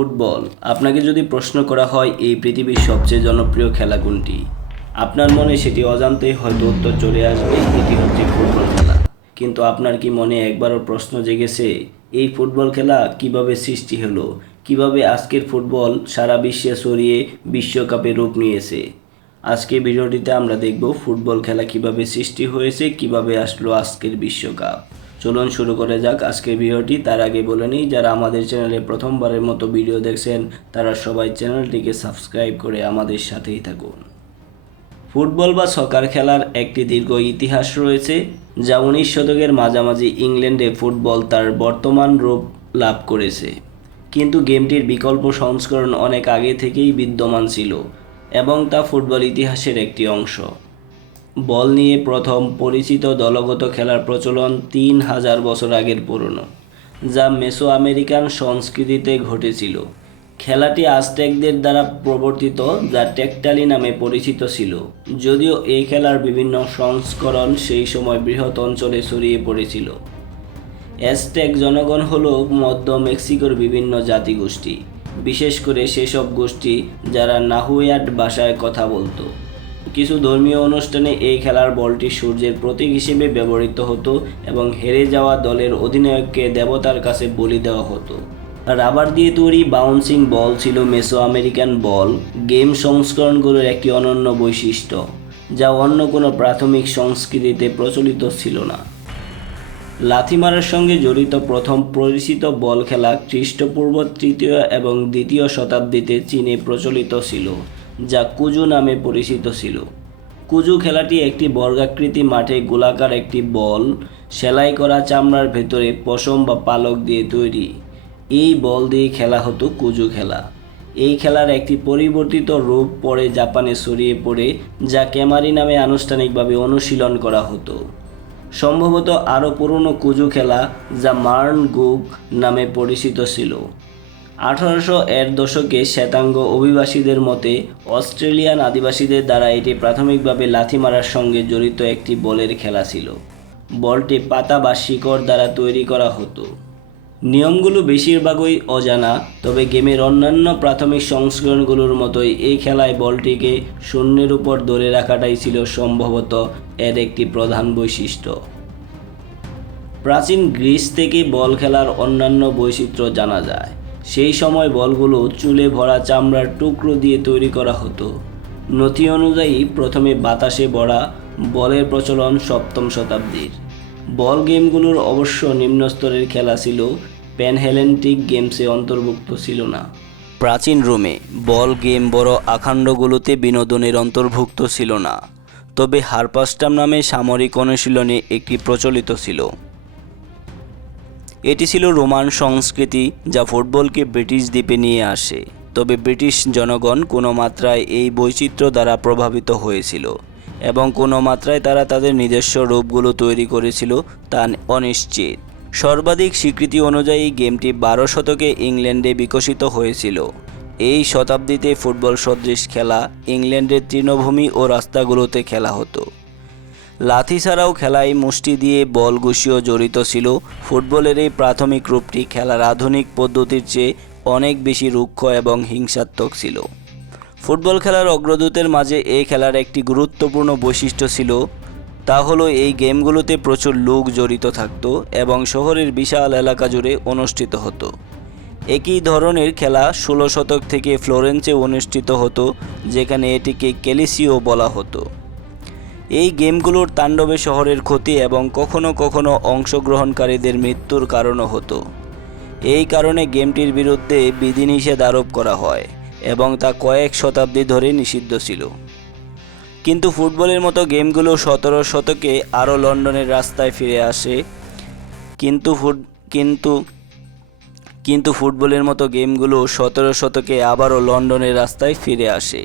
Football. আপনাকে যদি প্রশ্ন করা হয় এই পৃথিবীর সবচেয়ে জনপ্রিয় খেলা কোনটি, আপনার মনে সেটি অজান্তেই হয়তো উত্তর চলে আসবে, এটি হচ্ছে ফুটবল খেলা। কিন্তু আপনার কি মনে একবারও প্রশ্ন জেগেছে এই ফুটবল খেলা কিভাবে সৃষ্টি হলো, কিভাবে আজকের ফুটবল সারা বিশ্বে ছড়িয়ে বিশ্বকাপে রূপ নিয়েছে? আজকে ভিডিওটিতে আমরা দেখব ফুটবল খেলা কিভাবে সৃষ্টি হয়েছে, কিভাবে আসলো আজকের বিশ্বকাপ। চলুন শুরু করে যাক আজকের ভিডিওটি। তার আগে বলে নিই, যারা আমাদের চ্যানেলে প্রথমবারের মতো ভিডিও দেখছেন তারা সবাই চ্যানেলটিকে সাবস্ক্রাইব করে আমাদের সাথেই থাকুন। ফুটবল বা সকার খেলার একটি দীর্ঘ ইতিহাস রয়েছে, যা 19 শতকের মাঝামাঝি ইংল্যান্ডে ফুটবল তার বর্তমান রূপ লাভ করেছে। কিন্তু গেমটির বিকল্প সংস্করণ অনেক আগে থেকেই বিদ্যমান ছিল এবং তা ফুটবল ইতিহাসের একটি অংশ। বল নিয়ে প্রথম পরিচিত দলগত খেলার প্রচলন 3000 বছর আগের পুরনো, যা মেসো আমেরিকান সংস্কৃতিতে ঘটেছিল। খেলাটি আজটেকদের দ্বারা প্রবর্তিত, যা টেকটালি নামে পরিচিত ছিল, যদিও এই খেলার বিভিন্ন সংস্করণ সেই সময় বৃহৎ অঞ্চলে ছড়িয়ে পড়েছিল। অ্যাজটেক জনগণ হল মধ্য মেক্সিকোর বিভিন্ন জাতিগোষ্ঠী, বিশেষ করে সেসব গোষ্ঠী যারা নাহুয়াট ভাষায় কথা বলতো। কিছু ধর্মীয় অনুষ্ঠানে এই খেলার বলটি সূর্যের প্রতীক হিসেবে ব্যবহৃত হতো এবং হেরে যাওয়া দলের অধিনায়ককে দেবতার কাছে বলি দেওয়া হতো। রাবার দিয়ে তৈরি বাউন্সিং বল ছিল মেসো আমেরিকান বল গেম সংস্করণগুলোর একটি অনন্য বৈশিষ্ট্য, যা অন্য কোনো প্রাথমিক সংস্কৃতিতে প্রচলিত ছিল না। লাথি মারার সঙ্গে জড়িত প্রথম পরিচিত বল খেলা খ্রিস্টপূর্ব 3য় এবং 2য় শতাব্দীতে চীনে প্রচলিত ছিল, যা কুজু নামে পরিচিত ছিল। কুজু খেলাটি একটি বর্গাকৃতি মাঠে গোলাকার একটি বল, সেলাই করা চামড়ার ভেতরে পশম বা পালক দিয়ে তৈরি। এই বল দিয়ে খেলা হতো কুজু খেলা। এই খেলার একটি পরিবর্তিত রূপ পরে জাপানে ছড়িয়ে পড়ে, যা কেমারি নামে আনুষ্ঠানিকভাবে অনুশীলন করা হতো। সম্ভবত আরও পুরনো কুজু খেলা, যা মার্ন গুক নামে পরিচিত ছিল। 1800-এর দশকে শ্বেতাঙ্গ অভিবাসীদের মতে অস্ট্রেলিয়ান আদিবাসীদের দ্বারা এটি প্রাথমিকভাবে লাথি মারার সঙ্গে জড়িত একটি বলের খেলা ছিল। বলটি পাতা বা শিকড় দ্বারা তৈরি করা হতো। নিয়মগুলো বেশিরভাগই অজানা, তবে গেমের অন্যান্য প্রাথমিক সংস্করণগুলোর মতোই এই খেলায় বলটিকে শূন্যের উপর ধরে রাখাটাই ছিল সম্ভবত এর একটি প্রধান বৈশিষ্ট্য। প্রাচীন গ্রিস থেকে বল খেলার অন্যান্য বৈচিত্র্য জানা যায়। সেই সময় বলগুলো চুলে ভরা চামড়ার টুকরো দিয়ে তৈরি করা হতো। নথি অনুযায়ী প্রথমে বাতাসে ভরা বলের প্রচলন 7ম শতাব্দীর। বল গেমগুলোর অবশ্য নিম্ন স্তরের খেলা ছিল, প্যানহেলেন্টিক গেমসে অন্তর্ভুক্ত ছিল না। প্রাচীন রোমে বল গেম বড় আখণ্ডগুলোতে বিনোদনের অন্তর্ভুক্ত ছিল না, তবে হারপাস্টাম নামে সামরিক অনুশীলনে একটি প্রচলিত ছিল। এটি ছিল রোমান সংস্কৃতি, যা ফুটবলকে ব্রিটিশ দ্বীপে নিয়ে আসে, তবে ব্রিটিশ জনগণ কোনো মাত্রায় এই বৈচিত্র্য দ্বারা প্রভাবিত হয়েছিল এবং কোনো মাত্রায় তারা তাদের নিজস্ব রূপগুলো তৈরি করেছিল তা অনিশ্চিত। সর্বাধিক স্বীকৃতি অনুযায়ী গেমটি 12 শতকে ইংল্যান্ডে বিকশিত হয়েছিল। এই শতাব্দীতে ফুটবল সদৃশ খেলা ইংল্যান্ডের তৃণভূমি ও রাস্তাগুলোতে খেলা হতো। লাথি ছাড়াও খেলায় মুষ্টি দিয়ে বল ঘুষিও জড়িত ছিল। ফুটবলের এই প্রাথমিক রূপটি খেলার আধুনিক পদ্ধতির চেয়ে অনেক বেশি রুক্ষ এবং হিংসাত্মক ছিল। ফুটবল খেলার অগ্রদূতের মাঝে এই খেলার একটি গুরুত্বপূর্ণ বৈশিষ্ট্য ছিল, তা হলো এই গেমগুলোতে প্রচুর লোক জড়িত থাকত এবং শহরের বিশাল এলাকা জুড়ে অনুষ্ঠিত হতো। একই ধরনের খেলা 16 শতক থেকে ফ্লোরেন্সে অনুষ্ঠিত হতো, যেখানে এটিকে ক্যালিসিও বলা হতো। এই গেমগুলোর তাণ্ডবে শহরের ক্ষতি এবং কখনো কখনো অংশগ্রহণকারীদের মৃত্যুর কারণও হতো। এই কারণে গেমটির বিরুদ্ধে বিধিনিষেধ আরোপ করা হয় এবং তা কয়েক শতাব্দী ধরে নিষিদ্ধ ছিল। কিন্তু ফুটবলের মতো গেমগুলো 17 শতকে আরও লন্ডনের রাস্তায় ফিরে আসে। কিন্তু ফুটবলের মতো গেমগুলো 17 শতকে আবারও লন্ডনের রাস্তায় ফিরে আসে।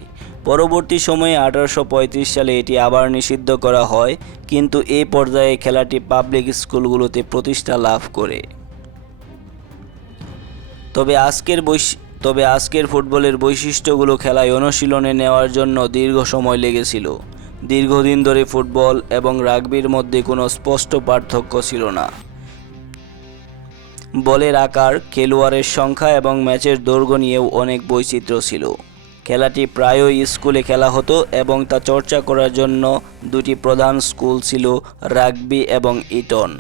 পরবর্তী সময়ে 1835 সালে এটি আবার নিষিদ্ধ করা হয়, কিন্তু এই পর্যায়ে খেলাটি পাবলিক স্কুলগুলোতে প্রতিষ্ঠা লাভ করে। তবে আজকের ফুটবলের বৈশিষ্ট্যগুলো খেলায় অনুশীলনে নেওয়ার জন্য দীর্ঘ সময় লেগেছিল। দীর্ঘদিন ধরে ফুটবল এবং রাগবির মধ্যে কোনো স্পষ্ট পার্থক্য ছিল না। বলের আকার, খেলোয়াড়ের সংখ্যা এবং ম্যাচের দৈর্ঘ্য নিয়েও অনেক বৈচিত্র্য ছিল। খেলাটি প্রায়ই স্কুলে খেলা হতো এবং তা চর্চা করার জন্য দুটি প্রধান স্কুল ছিল, রাগবি এবং ইটন।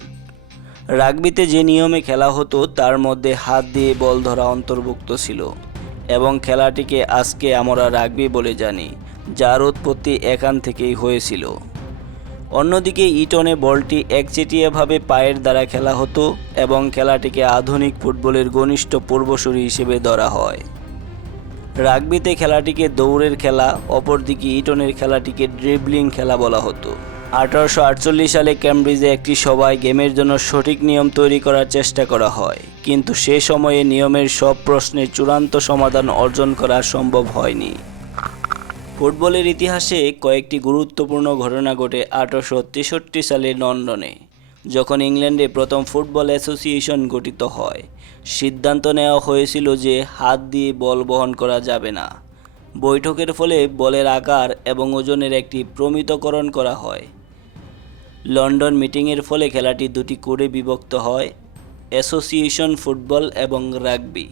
রাগবিতে যে নিয়মে খেলা হতো তার মধ্যে হাত দিয়ে বল ধরা অন্তর্ভুক্ত ছিল এবং খেলাটিকে আজকে আমরা রাগবি বলে জানি, যার উৎপত্তি এখান থেকেই হয়েছিল। অন্যদিকে ইটনে বলটি একচেটিয়াভাবে পায়ের দ্বারা খেলা হতো এবং খেলাটিকে আধুনিক ফুটবলের ঘনিষ্ঠ পূর্বসূরি হিসেবে ধরা হয়। রাগবিতে খেলাটিকে দৌড়ের খেলা, অপরদিকে ইটনের খেলাটিকে ড্রিবলিং খেলা বলা হতো। 1848 সালে ক্যামব্রিজে একটি সভায় গেমের জন্য সঠিক নিয়ম তৈরি করার চেষ্টা করা হয়, কিন্তু সে সময়ে নিয়মের সব প্রশ্নের চূড়ান্ত সমাধান অর্জন করা সম্ভব হয়নি। ফুটবলের ইতিহাসে কয়েকটি গুরুত্বপূর্ণ ঘটনা ঘটে 1863 সালে লন্ডনে, যখন ইংল্যান্ডে প্রথম ফুটবল অ্যাসোসিয়েশন গঠিত হয়। সিদ্ধান্ত নেওয়া হয়েছিল যে হাত দিয়ে বল বহন করা যাবে না। বৈঠকের ফলে বলের আকার এবং ওজনের একটি প্রমিতকরণ করা হয়। লন্ডন মিটিংয়ের ফলে খেলাটি দুটি কোডে বিভক্ত হয়, অ্যাসোসিয়েশন ফুটবল এবং রাগবি।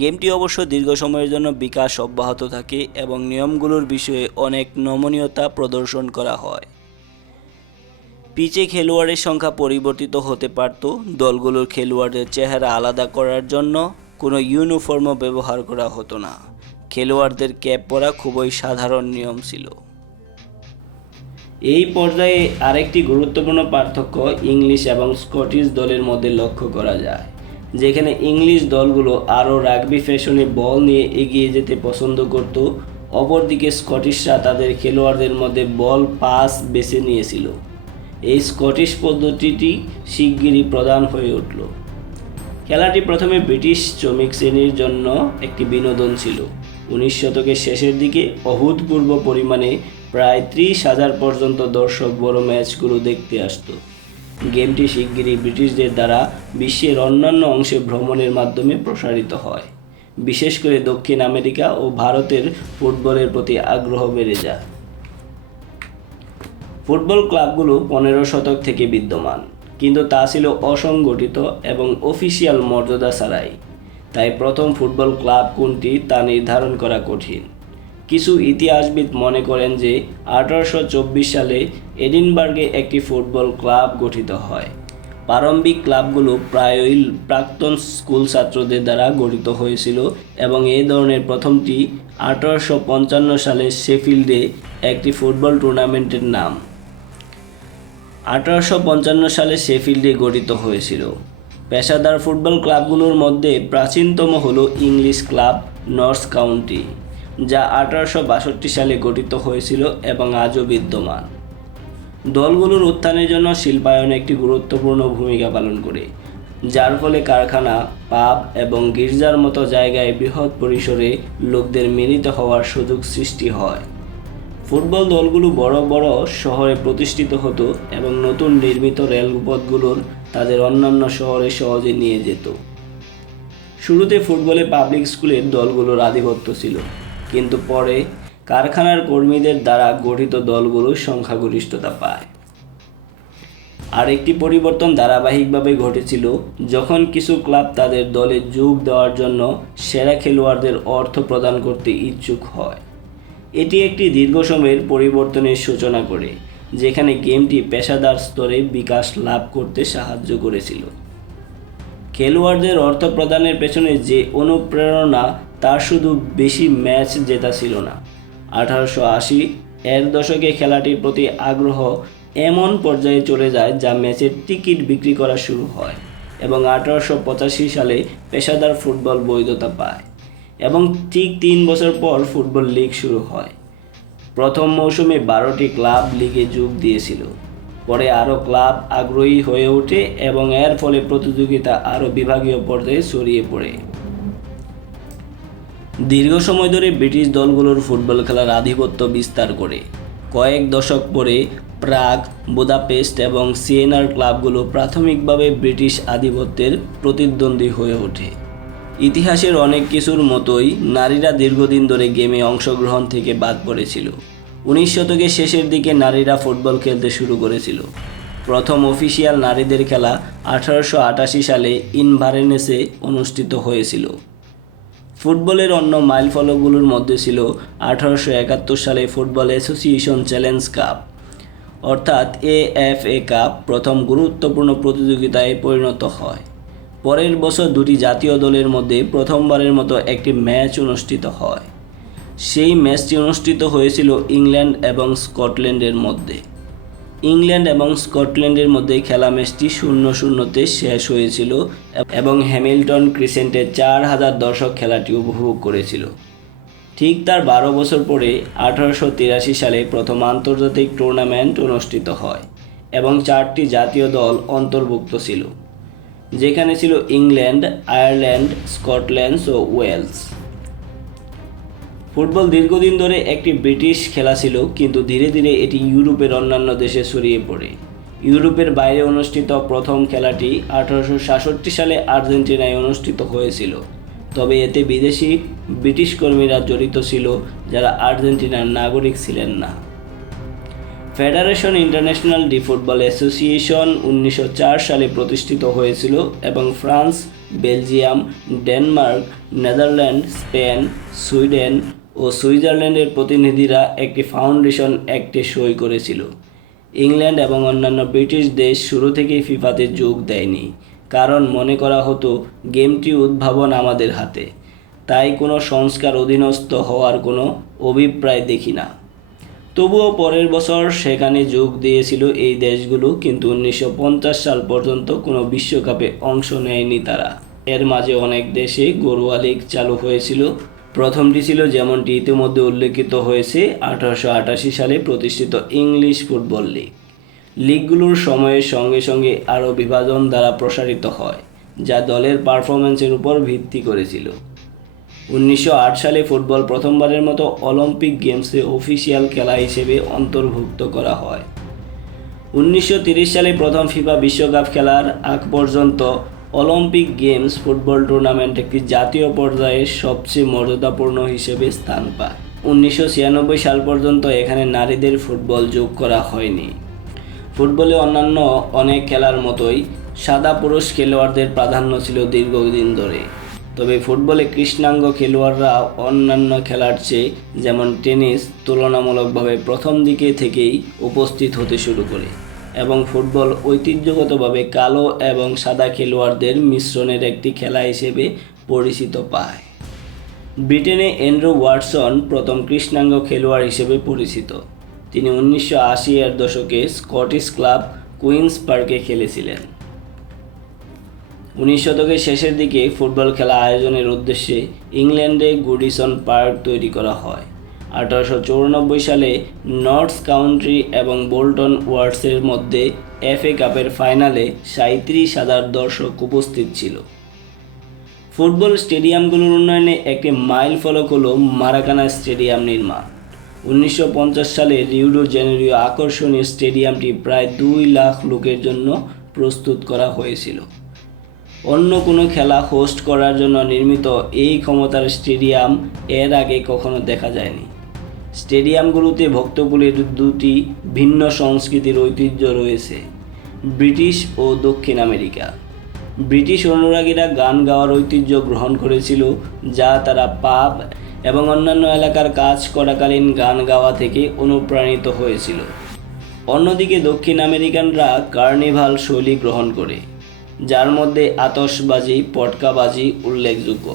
গেমটি অবশ্য দীর্ঘ সময়ের জন্য বিকাশ অব্যাহত থাকে এবং নিয়মগুলোর বিষয়ে অনেক নমনীয়তা প্রদর্শন করা হয়। পিচে খেলোয়াড়ের সংখ্যা পরিবর্তিত হতে পারত। দলগুলোর খেলোয়াড়দের চেহারা আলাদা করার জন্য কোনো ইউনিফর্মও ব্যবহার করা হতো না। খেলোয়াড়দের ক্যাপ পরা খুবই সাধারণ নিয়ম ছিল। এই পর্যায়ে আরেকটি গুরুত্বপূর্ণ পার্থক্য ইংলিশ এবং স্কটিশ দলের মধ্যে লক্ষ্য করা যায়, যেখানে ইংলিশ দলগুলো আরও রাগবি ফ্যাশনে বল নিয়ে এগিয়ে যেতে পছন্দ করত, অপরদিকে স্কটিশরা তাদের খেলোয়াড়দের মধ্যে বল পাস বেছে নিয়েছিল। এই স্কটিশ পদ্ধতিটি শিগগিরই প্রধান হয়ে উঠল। খেলাটি প্রথমে ব্রিটিশ শ্রমিক শ্রেণীর জন্য একটি বিনোদন ছিল। 19 শতকের শেষের দিকে অভূতপূর্ব পরিমাণে প্রায় 30,000 পর্যন্ত দর্শক বড় ম্যাচগুলো দেখতে আসতো। গেমটি শিগগিরই ব্রিটিশদের দ্বারা বিশ্বের অন্যান্য অংশে ভ্রমণের মাধ্যমে প্রসারিত হয়। বিশেষ করে দক্ষিণ আমেরিকা ও ভারতের ফুটবলের প্রতি আগ্রহ বেড়ে যায়। ফুটবল ক্লাবগুলো 15 শতক থেকে বিদ্যমান, কিন্তু তা ছিল অসংগঠিত এবং অফিসিয়াল মর্যাদা ছাড়াই। তাই প্রথম ফুটবল ক্লাব কোনটি তা নির্ধারণ করা কঠিন। কিছু ইতিহাসবিদ মনে করেন যে 1824 সালে এডিনবার্গে একটি ফুটবল ক্লাব গঠিত হয়। প্রারম্ভিক ক্লাবগুলো প্রায়ই প্রাক্তন স্কুল ছাত্রদের দ্বারা গঠিত হয়েছিল এবং এই ধরনের প্রথমটি 1855 সালে শেফিল্ডে একটি ফুটবল টুর্নামেন্টের নাম। 1855 সালে শেফিল্ডে গঠিত হয়েছিল। পেশাদার ফুটবল ক্লাবগুলোর মধ্যে প্রাচীনতম হলো ইংলিশ ক্লাব নর্থ কাউন্টি, যা 1862 সালে গঠিত হয়েছিল এবং আজও বিদ্যমান। দলগুলোর উত্থানের জন্য শিল্পায়ন একটি গুরুত্বপূর্ণ ভূমিকা পালন করে, যার ফলে কারখানা, পাব এবং গির্জার মতো জায়গায় বৃহৎ পরিসরে লোকদের মিলিত হওয়ার সুযোগ সৃষ্টি হয়। ফুটবল দলগুলো বড় বড় শহরে প্রতিষ্ঠিত হতো এবং নতুন নির্মিত রেলপথগুলোর তাদের অন্যান্য শহরে সহজে নিয়ে যেত। শুরুতে ফুটবলে পাবলিক স্কুলের দলগুলোর আধিপত্য ছিল, কিন্তু পরে কারখানার কর্মীদের দ্বারা গঠিত দলগুলো সংখ্যাগরিষ্ঠতা পায়। আরেকটি পরিবর্তন ধারাবাহিকভাবে ঘটেছিল যখন কিছু ক্লাব তাদের দলে যোগ দেওয়ার জন্য সেরা খেলোয়াড়দের অর্থ প্রদান করতে ইচ্ছুক হয়। এটি একটি দীর্ঘ সময়ের পরিবর্তনের সূচনা করে, যেখানে গেমটি পেশাদার স্তরে বিকাশ লাভ করতে সাহায্য করেছিল। খেলোয়াড়দের অর্থ প্রদানের পেছনে যে অনুপ্রেরণা, তার শুধু বেশি ম্যাচ জেতা ছিল না। 1880 এর দশকে খেলাটির প্রতি আগ্রহ এমন পর্যায়ে চলে যায় যা ম্যাচের টিকিট বিক্রি করা শুরু হয় এবং 1885 সালে পেশাদার ফুটবল বৈধতা পায় এবং ঠিক 3 বছর পর ফুটবল লিগ শুরু হয়। প্রথম মৌসুমে 12টি ক্লাব লিগে যোগ দিয়েছিল। পরে আরও ক্লাব আগ্রহী হয়ে ওঠে এবং এর ফলে প্রতিযোগিতা আরও বিভাগীয় পর্যায়ে ছড়িয়ে পড়ে। দীর্ঘ সময় ধরে ব্রিটিশ দলগুলোর ফুটবল খেলার আধিপত্য বিস্তার করে। কয়েক দশক পরে প্রাগ, বুদাপেস্ট এবং সিয়েনার ক্লাবগুলো প্রাথমিকভাবে ব্রিটিশ আধিপত্যের প্রতিদ্বন্দ্বী হয়ে ওঠে। ইতিহাসের অনেক কিছুর মতোই নারীরা দীর্ঘদিন ধরে গেমে অংশগ্রহণ থেকে বাদ পড়েছিল। 19 শতকের শেষের দিকে নারীরা ফুটবল খেলতে শুরু করেছিল। প্রথম অফিসিয়াল নারীদের খেলা 1888 সালে ইনভারেনেসে অনুষ্ঠিত হয়েছিল। ফুটবলের অন্য মাইলফলকগুলোর মধ্যে ছিল 1871 সালে ফুটবল অ্যাসোসিয়েশন চ্যালেঞ্জ কাপ, অর্থাৎ এএফএ কাপ প্রথম গুরুত্বপূর্ণ প্রতিযোগিতায় পরিণত হয়। পরের বছর দুটি জাতীয় দলের মধ্যে প্রথমবারের মতো একটি ম্যাচ অনুষ্ঠিত হয়। সেই ম্যাচটি অনুষ্ঠিত হয়েছিল ইংল্যান্ড এবং স্কটল্যান্ডের মধ্যে। ইংল্যান্ড এবং স্কটল্যান্ডের মধ্যে খেলা ম্যাচটি 0-0-তে শেষ হয়েছিল এবং হ্যামিল্টন ক্রিসেন্টে 4000 দর্শক খেলাটি উপভোগ করেছিল। ঠিক তার 12 বছর পরে 1883 সালে প্রথম আন্তর্জাতিক টুর্নামেন্ট অনুষ্ঠিত হয় এবং 4টি জাতীয় দল অন্তর্ভুক্ত ছিল, যেখানে ছিল ইংল্যান্ড, আয়ারল্যান্ড, স্কটল্যান্ড ও ওয়েলস। ফুটবল দীর্ঘদিন ধরে একটি ব্রিটিশ খেলা ছিল, কিন্তু ধীরে ধীরে এটি ইউরোপের অন্যান্য দেশে ছড়িয়ে পড়ে। ইউরোপের বাইরে অনুষ্ঠিত প্রথম খেলাটি 1866 সালে আর্জেন্টিনায় অনুষ্ঠিত হয়েছিল, তবে এতে বিদেশি ব্রিটিশ কর্মীরা জড়িত ছিল যারা আর্জেন্টিনার নাগরিক ছিলেন না। Federation Internationale de Football Association 1904 সালে প্রতিষ্ঠিত হয়েছিল এবং France, Belgium, Denmark, Netherland, Spain, Sweden ও সুইজারল্যান্ডের প্রতিনিধিরা একটি ফাউন্ডেশন অ্যাক্টে সই করেছিল। ইংল্যান্ড এবং অন্যান্য ব্রিটিশ দেশ শুরু থেকেই ফিফাতে যোগ দেয়নি, কারণ মনে করা হতো গেমটি উদ্ভাবন আমাদের হাতে, তাই কোনো সংস্কার অধীনস্থ হওয়ার কোনো অভিপ্রায় দেখি না। তবুও পরের বছর সেখানে যোগ দিয়েছিল এই দেশগুলো, কিন্তু 1950 সাল পর্যন্ত কোনো বিশ্বকাপে অংশ নেয়নি তারা। এর মাঝে অনেক দেশে ঘরোয়া লীগ চালু হয়েছিল। প্রথমটি ছিল, যেমনটি ইতিমধ্যে উল্লেখিত হয়েছে, 1888 সালে প্রতিষ্ঠিত ইংলিশ ফুটবল লীগ। লিগগুলোর সময়ের সঙ্গে সঙ্গে আরও বিভাজন দ্বারা প্রসারিত হয়, যা দলের পারফরম্যান্সের উপর ভিত্তি করেছিল। 1908 সালে ফুটবল প্রথমবারের মতো অলিম্পিক গেমসে অফিসিয়াল খেলা হিসেবে অন্তর্ভুক্ত করা হয়। 1930 সালে প্রথম ফিফা বিশ্বকাপ খেলার আগ পর্যন্ত অলিম্পিক গেমস ফুটবল টুর্নামেন্ট একটি জাতীয় পর্যায়ে সবচেয়ে মর্যাদাপূর্ণ হিসেবে স্থান পায়। 1996 সাল পর্যন্ত এখানে নারীদের ফুটবল যোগ করা হয়নি। ফুটবলে অন্যান্য অনেক খেলার মতোই সাদা পুরুষ খেলোয়াড়দের প্রাধান্য ছিল দীর্ঘদিন ধরে, তবে ফুটবলে কৃষ্ণাঙ্গ খেলোয়াড়রা অন্যান্য খেলার চেয়ে, যেমন টেনিস, তুলনামূলকভাবে প্রথম দিকে থেকেই উপস্থিত হতে শুরু করে এবং ফুটবল ঐতিহ্যগতভাবে কালো এবং সাদা খেলোয়াড়দের মিশ্রণের একটি খেলা হিসেবে পরিচিত পায়। ব্রিটেনে অ্যান্ড্রু ওয়াটসন প্রথম কৃষ্ণাঙ্গ খেলোয়াড় হিসেবে পরিচিত। তিনি 1980 এর দশকে স্কটিশ ক্লাব কুইন্স পার্কে খেলেছিলেন। 19 শতকের শেষের দিকে ফুটবল খেলা আয়োজনের উদ্দেশ্যে ইংল্যান্ডে গুডিসন পার্ক তৈরি করা হয়। 1894 সালে নর্থস কাউন্টি এবং বোল্টন ওয়ান্ডারার্সের মধ্যে এফএ কাপের ফাইনালে 37,000 দর্শক উপস্থিত ছিল। ফুটবল স্টেডিয়ামগুলোর উন্নয়নে একটি মাইল ফলক হলো মারাকানা স্টেডিয়াম নির্মাণ। 1950 সালে রিও ডি জেনেরিও আকর্ষণীয় স্টেডিয়ামটি প্রায় 2 লাখ লোকের জন্য প্রস্তুত করা হয়েছিল। অন্য কোনো খেলা হোস্ট করার জন্য নির্মিত এই ক্ষমতার স্টেডিয়াম এর আগে কখনো দেখা যায়নি। স্টেডিয়ামগুলোতে ভক্তকুলের দুটি ভিন্ন সংস্কৃতির ঐতিহ্য রয়েছে, ব্রিটিশ ও দক্ষিণ আমেরিকা। ব্রিটিশ অনুরাগীরা গান গাওয়ার ঐতিহ্য গ্রহণ করেছিল, যা তারা পাব এবং অন্যান্য এলাকার কাজ করাকালীন গান গাওয়া থেকে অনুপ্রাণিত হয়েছিল। অন্যদিকে দক্ষিণ আমেরিকানরা কার্নিভাল শৈলী গ্রহণ করে, যার মধ্যে আতশবাজি, পটকাবাজি উল্লেখযোগ্য।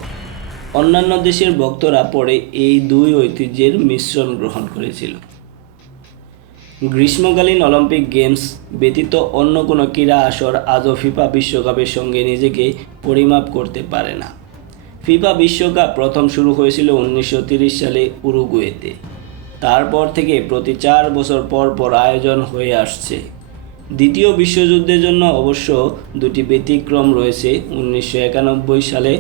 অন্যান্য দেশের ভক্তরা পরে এই দুই ঐতিহ্যের মিশ্রণ গ্রহণ করেছিল। গ্রীষ্মকালীন অলিম্পিক গেমস ব্যতীত অন্য কোনো ক্রীড়া আসর আজও ফিফা বিশ্বকাপের সঙ্গে নিজেকে পরিমাপ করতে পারে না। ফিফা বিশ্বকাপ প্রথম শুরু হয়েছিল 1930 সালে উরুগুয়েতে। তারপর থেকে প্রতি 4 বছর পর পর আয়োজন হয়ে আসছে। দ্বিতীয় বিশ্বযুদ্ধের জন্য অবশ্য দুটি ব্যতিক্রম রয়েছে। 1991 সালে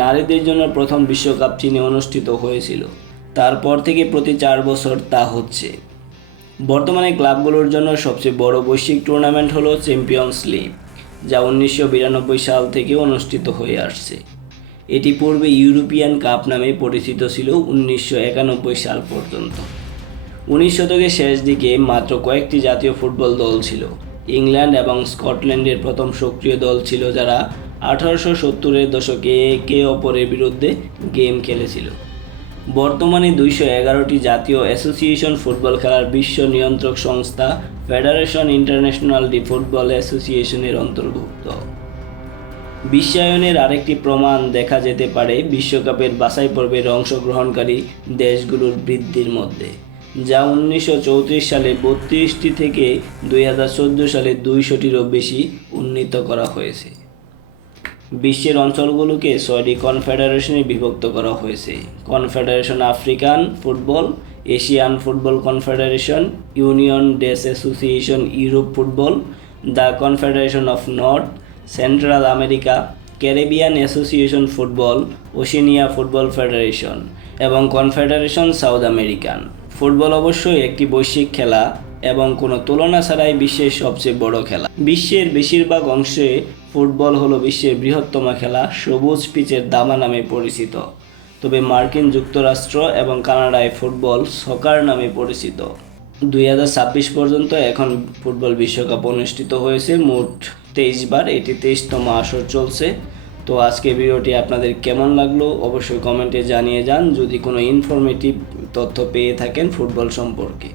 নারীদের জন্য প্রথম বিশ্বকাপ চীনে অনুষ্ঠিত হয়েছিল। তারপর থেকে প্রতি 4 বছর তা হচ্ছে। বর্তমানে ক্লাবগুলোর জন্য সবচেয়ে বড় বৈশ্বিক টুর্নামেন্ট হলো চ্যাম্পিয়ন্স লিগ, যা 1992 সাল থেকে অনুষ্ঠিত হয়ে আসছে। এটি পূর্বে ইউরোপিয়ান কাপ নামে পরিচিত ছিল 1991 সাল পর্যন্ত। 19 শতকের শেষ দিকে মাত্র কয়েকটি জাতীয় ফুটবল দল ছিল। ইংল্যান্ড এবং স্কটল্যান্ডের প্রথম সক্রিয় দল ছিল যারা 1870-এর দশকে একে অপরের বিরুদ্ধে গেম খেলেছিল। বর্তমানে 211টি জাতীয় অ্যাসোসিয়েশন ফুটবল খেলার বিশ্ব নিয়ন্ত্রক সংস্থা ফেডারেশন ইন্টারন্যাশনাল ডি ফুটবল অ্যাসোসিয়েশনের অন্তর্ভুক্ত। বিশ্বায়নের আরেকটি প্রমাণ দেখা যেতে পারে বিশ্বকাপের বাছাই পর্বের অংশগ্রহণকারী দেশগুলোর বৃদ্ধির মধ্যে, যা 1934 সালে 32টি থেকে 2014 সালে 200টিরও বেশি উন্নীত করা হয়েছে। বিশ্বের অঞ্চলগুলোকে 6টি কনফেডারেশনে বিভক্ত করা হয়েছে: confederation African football, Asian football confederation, union ডেস association Europe football, the confederation of North Central America, Caribbean association football, Oceania football federation এবং কনফেডারেশন সাউথ আমেরিকান। ফুটবল অবশ্যই একটি বৈশ্বিক খেলা এবং কোনো তুলনা ছাড়াই বিশ্বের সবচেয়ে বড় খেলা। বিশ্বের বেশিরভাগ অংশে ফুটবল হলো বিশ্বের বৃহত্তম খেলা, সবুজ পিচের দাবা নামে পরিচিত। তবে মার্কিন যুক্তরাষ্ট্র এবং কানাডায় ফুটবল সকার নামে পরিচিত। 2026 পর্যন্ত এখন ফুটবল বিশ্বকাপ অনুষ্ঠিত হয়েছে মোট 23 বার, এটি 23তম আসর চলছে। তো আজকে ভিডিওটি আপনাদের কেমন লাগলো অবশ্যই কমেন্টে জানিয়ে যান, যদি কোনো ইনফরমেটিভ তথ্য পেয়ে থাকেন ফুটবল সম্পর্কে।